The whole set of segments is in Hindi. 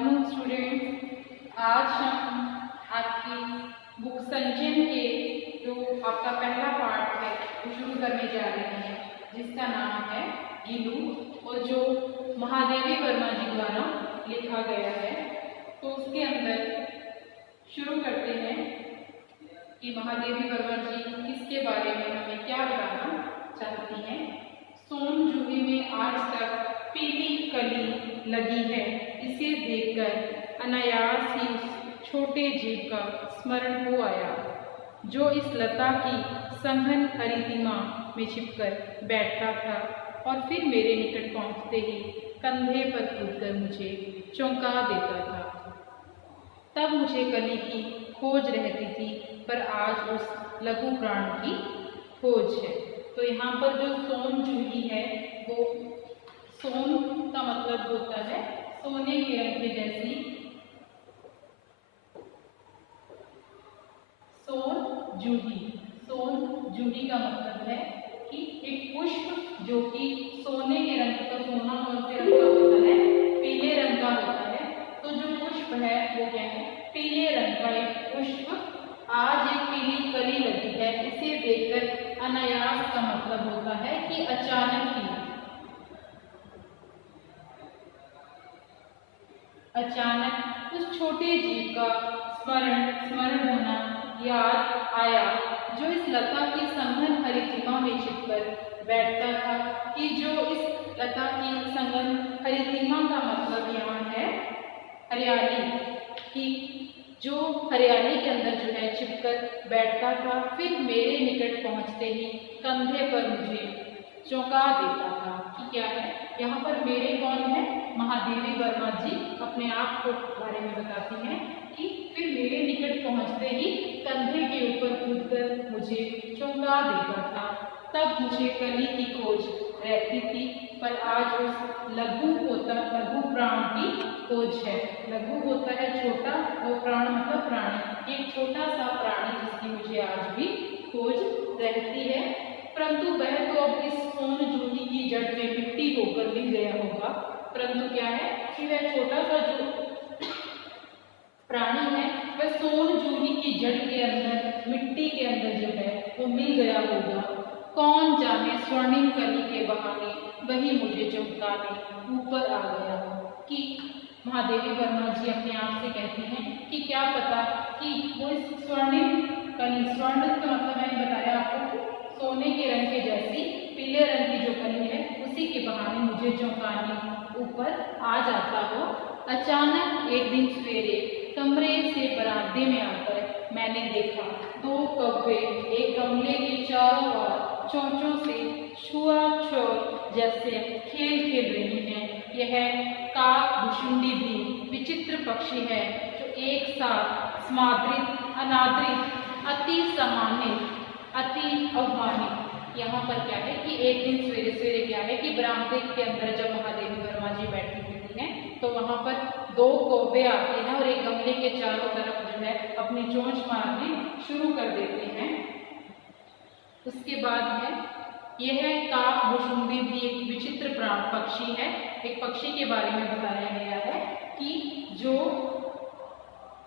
आफ्टरनून स्टूडेंट्स, आज हम आपकी बुक संचयन के जो आपका पहला पार्ट है वो शुरू करने जा रहे हैं, जिसका नाम है गीलू और जो महादेवी वर्मा जी द्वारा लिखा गया है। तो उसके अंदर शुरू करते हैं कि महादेवी वर्मा जी किसके बारे में हमें क्या बताना चाहती हैं। सोन जूही में आज तक पीली कली लगी है, इसे देखकर अनायास ही उस छोटे जीव का स्मरण हो आया जो इस लता की संघन हरितिमा में छिपकर बैठता था और फिर मेरे निकट पहुंचते ही कंधे पर कूदकर मुझे चौंका देता था। तब मुझे कली की खोज रहती थी, पर आज उस लघु प्राण की खोज है। तो यहाँ पर जो सोन जूही है वो सोन का मतलब होता है सोने के रंग के जैसी। सोन जूही का मतलब है कि एक पुष्प जो कि सोने के रंग का, सोना कौन से रंग का होता है? पीले रंग का होता है। तो जो पुष्प है वो क्या है? पीले रंग का एक पुष्प आज एक पीली कली लगी है, इसे देखकर अनायास का मतलब होता है कि अचानक उस छोटे जीव का स्मरण होना याद आया जो इस लता की संघन हरितिमा में छिपकर बैठता था। कि जो इस लता की संघन हरितिमा का मतलब यहाँ है हरियाली, कि जो हरियाली के अंदर जो है छिपकर बैठता था, फिर मेरे निकट पहुंचते ही कंधे पर मुझे चौंका देता था। कि क्या है यहाँ पर? मेरे कौन है? महादेवी वर्मा जी अपने आप को बारे में बताती हैं कि फिर मेरे निकट पहुंचते ही कंधे के ऊपर कूदकर मुझे चौंका देता था। तब मुझे कली की खोज रहती थी, पर आज उस लघु प्राण की खोज है। लघु होता है छोटा और प्राण मतलब प्राणी, एक छोटा सा प्राणी जिसकी मुझे आज भी खोज रहती है। परंतु वह तो अब इस सोन जूही की जड़ में मिट्टी होकर मिल गया होगा, परंतु क्या है कि वह छोटा सा जो प्राणी है वह सोन जूही की जड़ के अंदर, मिट्टी के अंदर जो है वो मिल गया होगा। कौन जाने स्वर्णिम कली के बहाने वही मुझे चमकाने ऊपर आ गया हो। कि महादेवी वर्मा जी अपने आप से कहती हैं कि क्या पता कि वो इस स्वर्णिम कली, स्वर्ण का मतलब मैंने बताया आपको सोने के रंग के जैसी पीले रंग की जो कली है उसी के बहाने मुझे चौंकाने ऊपर आ जाता हो। अचानक एक दिन सवेरे कमरे से बरामदे में आकर मैंने देखा दो कौवे एक गमले के चारों ओर चोंचों से छुआछूत जैसे खेल रही हैं। यह काक भुशुंडी भी विचित्र पक्षी है जो एक साथ समादृत, अनादृत, अति सम्मानित, अति अवमानित। यहाँ पर क्या है कि एक दिन सवेरे सवेरे क्या है कि बरामदे के अंदर जब महादेवी वर्मा जी बैठी होती हैं तो वहाँ पर दो कौवे आते हैं और एक गमले के चारों तरफ जो है अपनी चोंच मारनी शुरू कर देते हैं। उसके बाद है यह काक भुशुंडी भी एक विचित्र प्राण पक्षी है। एक पक्षी के बारे में बताया गया है कि जो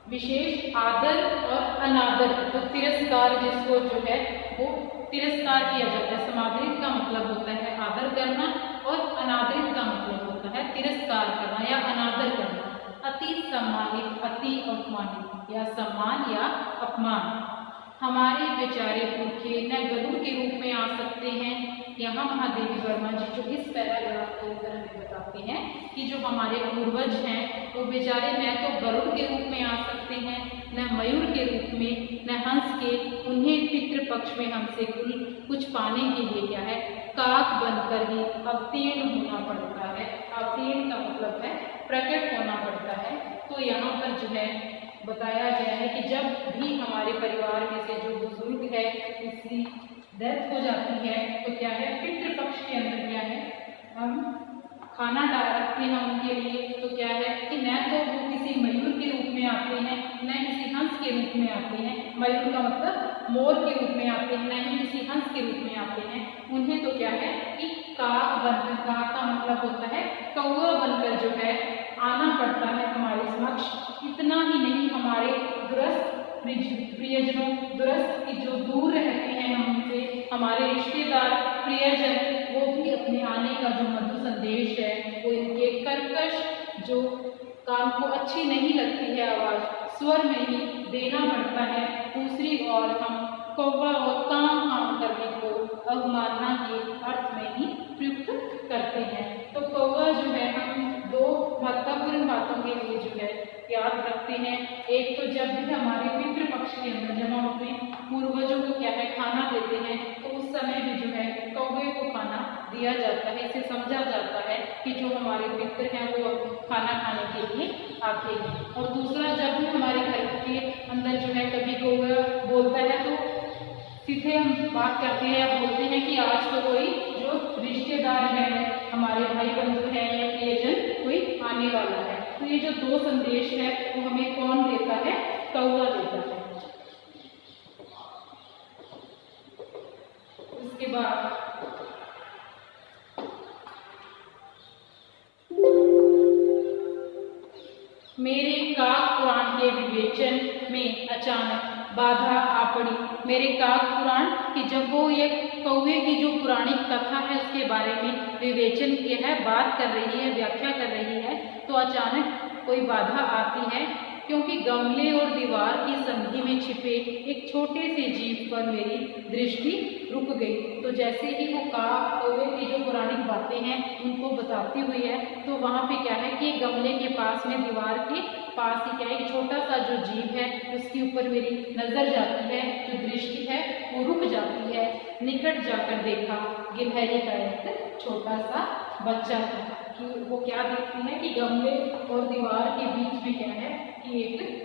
विशेष आदर और अनादर, तो तिरस्कार जिसको जो है वो तिरस्कार किया जाता है। समादरित का मतलब होता है आदर करना और अनादरित का मतलब होता है तिरस्कार करना या अनादर करना। अति सम्मानित, अति अपमानित, या सम्मान या अपमान। हमारे बेचारे पुरखे न गरुड़ के रूप में आ सकते हैं। यहाँ महादेवी वर्मा जी जो इस पैराग्राफ के अंदर हमें बताते हैं कि जो हमारे पूर्वज हैं वो बेचारे न तो गरुड़ के रूप में आ सकते हैं, न मयूर के रूप में, न हंस के। उन्हें पितृपक्ष में हमसे कुछ पाने के लिए क्या है काक बनकर ही अवतीर्ण होना पड़ता है। अवतीर्ण का मतलब है प्रकट होना पड़ता है। तो यहाँ पर जो है बताया गया है कि जब भी हमारे परिवार में से जो बुजुर्ग है उसकी डेथ हो जाती है तो क्या है पितृपक्ष के अंदर क्या है हम खाना रखते हैं उनके लिए। तो क्या है कि न तो वो किसी मयूर के रूप में आते हैं, न किसी हंस के रूप में आते हैं। मयूर का मतलब मोर के रूप में आते हैं, न ही किसी हंस के रूप में आते हैं। उन्हें तो क्या है कि काक बनकर, काक का मतलब होता है कौवा बनकर जो है आना पड़ता है हमारे प्रियजनों, दूरस्थ की जो दूर रहते हैं हमसे, हमारे रिश्तेदार, प्रियजन, वो भी अपने आने का जो मधुर संदेश है वो इनके कर्कश जो कान को अच्छी नहीं लगती है आवाज़, स्वर में ही देना पड़ता है। दूसरी ओर हम कौवा और काम काम करने को अवमानना के अर्थ में ही प्रयुक्त करते हैं। तो कौवा जो है हम दो महत्वपूर्ण बातों के लिए जो है याद रखते हैं। एक तो जब भी हमारे पितृ पक्ष के अंदर जब हम अपने पूर्वजों को क्या है खाना देते हैं तो उस समय भी जो है कौवे को खाना दिया जाता है। इसे समझा जाता है कि जो हमारे पितृ हैं वो खाना खाने के लिए आते हैं। और दूसरा, जब भी हमारे घर के अंदर जो है कभी कौवा बोलता है तो सीधे हम बात करते हैं या बोलते हैं कि आज तो कोई जो रिश्तेदार है, हमारे भाई बंधु हैं या प्रियजन कोई आने वाला है। तो ये जो दो संदेश है वो हमें कौन देता है? कौवा देता है। उसके बाद मेरे काक पुराण के विवेचन में अचानक बाधा आ पड़ी। मेरे काक पुराण कि जब वो ये कौवे की जो पुराणिक कथा है उसके बारे में विवेचन किया है, बात कर रही है, व्याख्या कर रही है, तो अचानक कोई बाधा आती है क्योंकि गमले और दीवार की संधि में छिपे एक छोटे से जीव पर मेरी दृष्टि रुक गई। तो जैसे ही वो कौवे की जो पौराणिक बातें हैं उनको बताती हुई है तो वहाँ पे क्या है कि गमले के पास में दीवार के पास ही क्या है एक छोटा सा जो जीव है उसके ऊपर मेरी नज़र जाती है, जो दृष्टि है वो रुक जाती है। निकट जाकर देखा गिलहरी का एक छोटा सा बच्चा था कि वो क्या देखती है कि गमले और दीवार के बीच में क्या है कि एक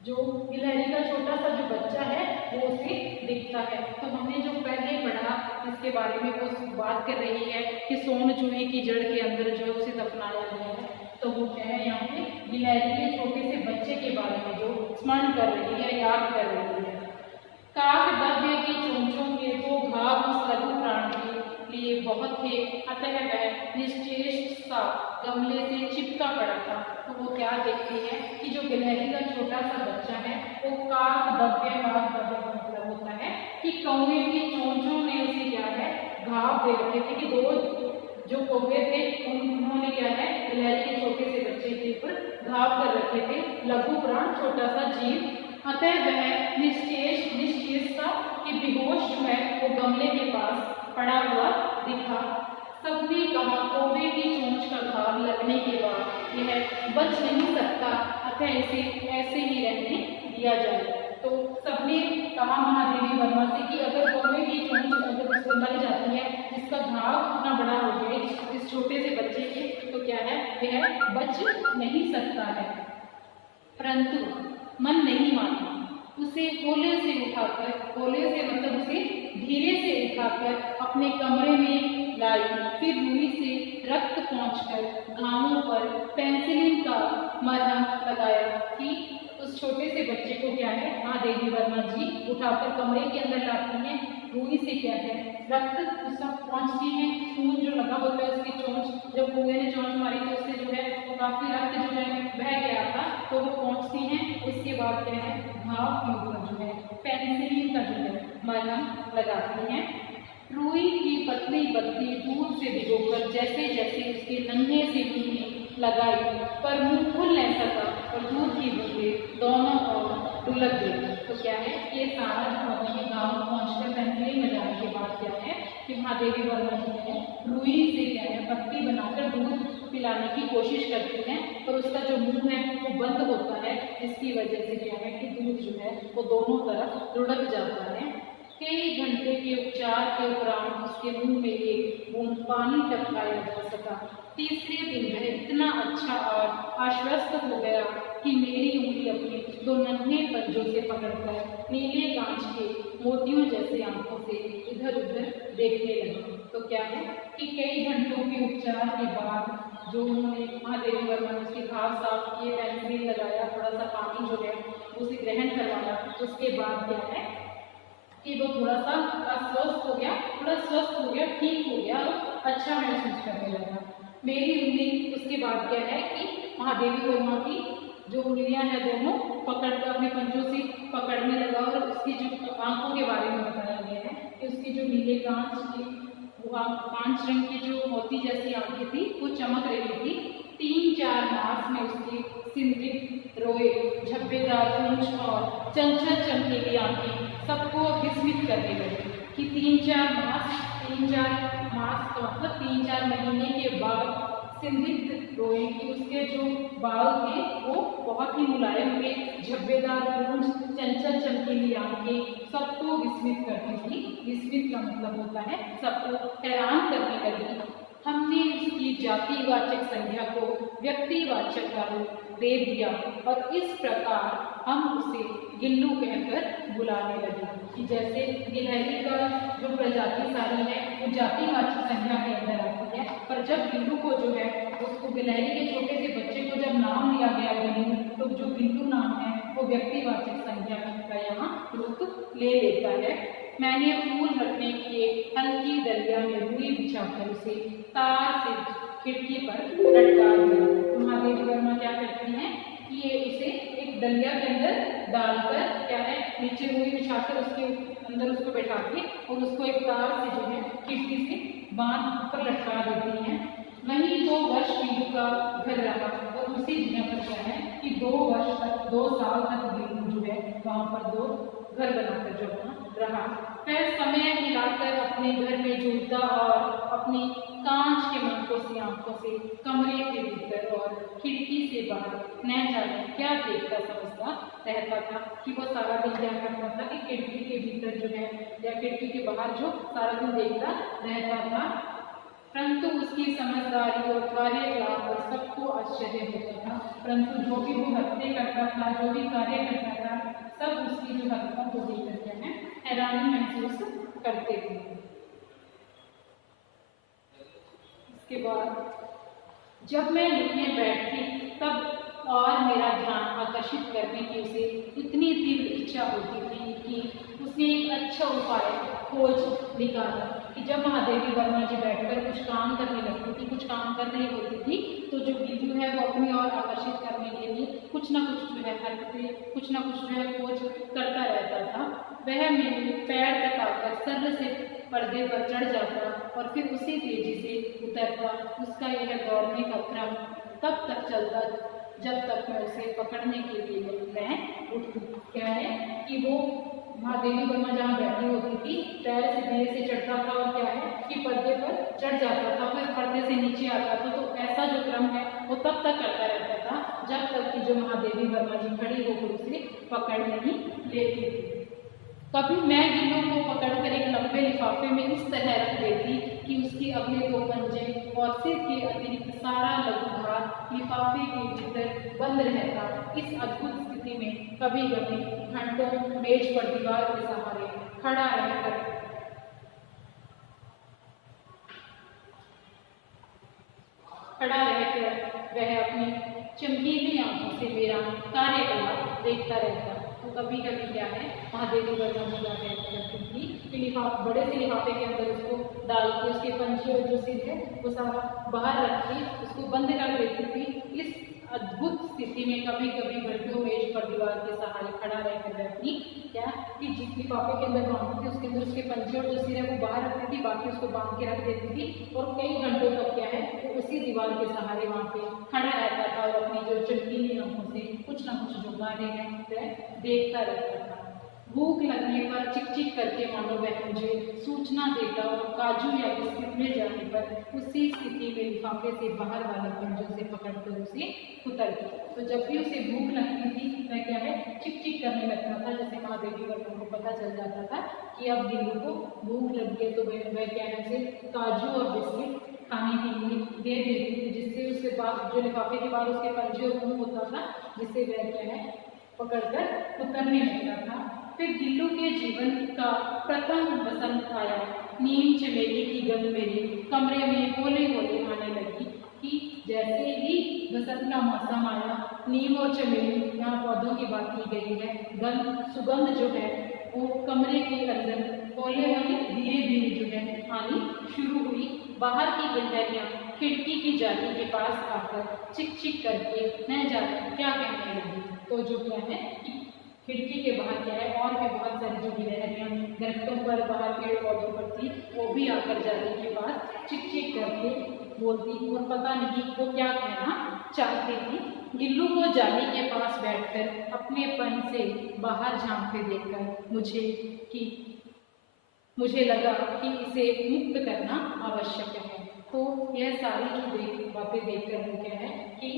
जो गिलहरी का छोटा सा जो बच्चा है वो उसे दिखता है। तो हमने जो पहले पढ़ा इसके बारे में वो बात कर रही है कि सोन चूहे की जड़ के अंदर जो है उसे दफनाया गया है। तो वो क्या है यहाँ पे गिलहरी के छोटे से बच्चे के बारे में जो स्मरण कर रही है, याद कर रही है। काक दव्य की चोंचों के वो घाव उस लघु प्राण के लिए बहुत थे, अतः वह निश्चेष्ट सा गमले से चिपका पड़ा था। तो वो क्या देखती है कि जो गिलहरी का छोटा सा बच्चा है वो काक दव्य का मतलब होता है कि कौवे की चोंचों में उसे क्या है घाव दे रखे थे कि दो जो कौवे थे उन्होंने क्या है गिलहरी के छोटे से बच्चे के ऊपर घाव कर रखे थे, लघु प्राण छोटा सा जीव। अतः वह निश्चेष सा कि बेहोश जो है वो गमले के पास पड़ा हुआ दिखा। सबने कहा कौवे की चोंच का घाव लगने के बाद यह बच नहीं सकता, अतः इसे ऐसे ही रहने दिया जाए। तो सबने कहा महादेवी वर्मा से कि अगर कौवे की चोंच अगर उसको लग जाती है, इसका घाव इतना बड़ा हो गया इस छोटे से बच्चे के, तो क्या है यह बच नहीं सकता है। परंतु मन नहीं माना, उसे कोले से उठाकर, कोले से मतलब उसे धीरे से उठाकर अपने कमरे में लाई, फिर रुई से रक्त पोंछकर घावों पर पेंसिलिन का मरहम लगाया कि उस छोटे से बच्चे को क्या है महादेवी वर्मा जी उठाकर कमरे के अंदर लाती हैं, रुई से क्या है रक्त उसका पोंछती हैं, खून जो लगा होता है उसकी चोंच, जब कुएं ने चोंच मारी तो उससे जो है वो काफी रक्त जो है बह गया था, तो वो पोंछती हैं। उसके बाद क्या है घाव के ऊपर जो है पेंसिलिन का जो है मरहम लगाती हैं। रुई की पतली बत्ती दूध से भिगोकर जैसे जैसे उसके नन्हे से मुंह में लगाई, पर मुंह खुल नहीं सका और दूध की बूंदें दोनों ओर डुलक गई। तो क्या है ये सारा जो अपने गाँव पहुँचकर पेंसिलिन में जाने के बाद क्या है कि महादेवी वर्मा जी है रुई से क्या है पत्ती बनाकर दूध पिलाने की कोशिश करती हैं, पर उसका जो मुंह है वो बंद होता है, जिसकी वजह से क्या है कि दूध जो है वो दोनों तरफ लुढ़क जाता है। कई घंटे के उपचार के उपरांत उसके मुंह में एक बूंद पानी तक लाया जा सका। तीसरे दिन वह इतना अच्छा और आश्वस्त हो गया कि मेरी उंगली अपने दो नन्हे पंजों से पकड़कर नीले कांच के मोतियों जैसे आंखों से इधर उधर देखने लगा। तो क्या है कि कई घंटों के उपचार के बाद जो उन्होंने महादेवी वर्मा ने उसके घाव साफ किए, पेंसिलिन लगाया, थोड़ा सा पानी जो है उसे ग्रहण करवाया, उसके बाद क्या है कि वो थोड़ा सा अस्वस्थ हो गया, थोड़ा स्वस्थ हो गया, ठीक हो गया और अच्छा महसूस करने लगा। मेरी उंगली उसके बाद क्या है कि महादेवी वर्मा की जो उंगलियां हैं दोनों पकड़ कर अपने पंजों से पकड़ने लगा और उसकी जो आंखों के बारे में बताया गया है कि उसकी जो नीले कांच की कांच रंग की जो मोती जैसी आंखें थी वो चमक रही थी। 3-4 मास में उसकी सिंदूर रोए, झब्बेदार पूंछ और चंचल चमकीली आंखें सबको विस्मित करने लगी कि 3-4 मास का मतलब 3-4 महीने के बाद सिंदूर रोए कि उसके जो बाल थे वो बहुत ही मुलायम थे, झब्बेदार पूंछ, चंचल चमकीली आंखें सबको विस्मित करती थी। विस्मित का मतलब होता है सबको हैरान करने लगी। हमने उसकी जातिवाचक संज्ञा को व्यक्तिवाचक का रूप दे दिया और इस प्रकार हम उसे गिल्लू कहकर बुलाने लगे कि जैसे गिलहरी का जो प्रजाति सारी है वो जातिवाचक संज्ञा के अंदर आती है, पर जब गिल्लू को जो है उसको गिलहरी के छोटे से बच्चे को जब नाम लिया गया गिल्लू, तो जो गिल्लू नाम है वो व्यक्तिवाचक संज्ञा का यहाँ रूप ले लेता है। मैंने फूल रखने की एक हल्की दलिया में रुई बिछाकर उसे तार से खिड़की पर लटका दिया। महादेवी वर्मा क्या करती हैं कि ये उसे एक दलिया के अंदर डालकर क्या है नीचे रुई बिछाकर उसके अंदर उसको बैठा के और उसको एक तार से जो है खिड़की से बांध पर लटका देती हैं। वहीं 2 वर्ष गिल्लू का घर रहा और उसी जगह पर क्या है कि 2 वर्ष तक 2 साल तक गिल्लू जो है वहाँ पर 2 घर बनाकर जो रहा। फिर समय मिलाकर अपने घर में जुड़ता और अपनी कांच के मनकों सी आंखों से कमरे के भीतर और खिड़की से बाहर न जाने क्या देखता समझता रहता था कि वो सारा दिन क्या करता था कि खिड़की के भीतर जो है या खिड़की के बाहर जो सारा दिन देखता रहता था। परंतु उसकी समझदारी और कार्यकलाप पर सबको आश्चर्य होता था। परंतु जो भी वो हरकतें करता था, जो भी कार्य करता था, सब उसकी जो हरकतों को देख करके हैं हैरानी महसूस करते थे। इसके बाद जब मैं लिखने बैठती तब और मेरा ध्यान आकर्षित करने की उसे इतनी तीव्र इच्छा होती थी कि उसने एक अच्छा उपाय खोज निकाला कि जब महादेवी वर्मा जी बैठकर कुछ काम करने लगती थी, कुछ काम कर रही होती थी, तो जो गिल्लू है वो अपनी ओर आकर्षित करने के लिए कुछ ना कुछ जो है हरकतें, कुछ ना कुछ जो है खोज करता रहता था। वह मेरे पैर तक आकर सर्र से पर्दे पर चढ़ जाता और फिर उसी तेजी से उतरता। उसका यह दौड़ने का क्रम तब तक चलता जब तक मैं उसे पकड़ने के लिए मैं उठती। क्या है कि वो महादेवी वर्मा जहाँ बैठी होती थी पैर से धीरे से चढ़ता था और क्या है कि पर्दे पर चढ़ जाता था, फिर पर्दे से नीचे आता था। तो ऐसा जो क्रम है वो तब तक करता रहता था जब तक कि जो महादेवी वर्मा जी खड़ी होकर उसे पकड़ नहीं लेती थी। कभी मैं गिल्लू को पकड़कर एक लंबे लिफाफे में इस तरह रख देती कि उसके अगले 2 पंजे और सिर के अतिरिक्त सारा लघु भार लिफाफे के भीतर बंद रहता। इस अद्भुत स्थिति में कभी कभी घंटों मेज पर दीवार के सहारे खड़ा रहकर वह अपनी चमकीली आंखों से मेरा कार्यकलाप देखता रहता। तो कभी कभी क्या है महादेवी वर्मा जी करती थी कि लिफाफे, बड़े से लिफाफे के अंदर उसको डाल के उसके पंजे और जो सिर है वो सारा बाहर रख के उसको बंद कर देती थी। इस अद्भुत स्थिति में कभी कभी घंटों मेज पर दीवार के सहारे खड़ा रहकर रहती क्या कि जिस लिफाफे के अंदर बांधती थी उसके अंदर उसके पंजे और जो सिर है वो बाहर रखती थी, बाकी उसको बांध के रख देती थी और कई घंटों तक क्या है वो उसी दीवार के सहारे वहाँ पे खड़ा रहता था और अपनी जो चमकीली आंखों से कुछ ना कुछ जो कार्य है वह देखता रहता था। भूख लगने पर चिक चिक करके मानो वह मुझे सूचना देता और काजू या बिस्किट मिल जाने पर उसी स्थिति में लिफाफे से बाहर वाले पंजों से पकड़कर उसे उतरती। तो जब भी उसे भूख लगती थी वह क्या है चिक चिक करने लगता था। जैसे महादेवी वर्मा को पता चल जाता था कि अब गिल्लू को भूख लगी है तो वह क्या है उसे काजू और बिस्किट खाने के लिए दे देती थी, जिससे उसके बाद जो लिफाफे के बाद उसके पंजे और मुंह होता था, जिससे वह क्या है पकड़कर उतरने लगता था। फिर गिल्लू के जीवन का प्रथम वसंत आया। नीम चमेली की गंध मेरे कमरे में होले होले आने लगी कि जैसे ही वसंत का मौसम आया, नीम और चमेली यहाँ पौधों की बात की गई है, गंध सुगंध जो है वो कमरे के अंदर होले होले धीरे धीरे जो है आनी शुरू हुई। बाहर की गिलहरियाँ खिड़की की जाली के पास आकर चिक चिक करके न जाने क्या कहने लगी। तो जो क्या है कि खिड़की के बाहर क्या है और भी बहुत सारी जो गिलहरियाँ दरख्तों पर बाहर पेड़ पौधों पर थी, वो भी आकर जाली के पास चिक चिक करके बोलती और पता नहीं वो क्या कहना चाहती थी। गिल्लू को जाली के पास बैठकर अपनेपन से बाहर झांकते देखकर मुझे लगा कि इसे मुक्त करना आवश्यक है। तो यह सारी जो बातें देखकर वो क्या है कि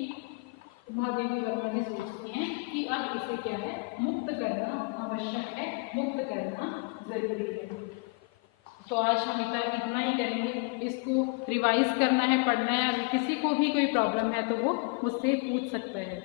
महादेवी वर्मा जी सोचती हैं कि अब इसे क्या है मुक्त करना आवश्यक है, मुक्त करना जरूरी है। तो आज हम इतना ही करेंगे। इसको रिवाइज करना है, पढ़ना है। अगर किसी को भी कोई प्रॉब्लम है तो वो मुझसे पूछ सकता है।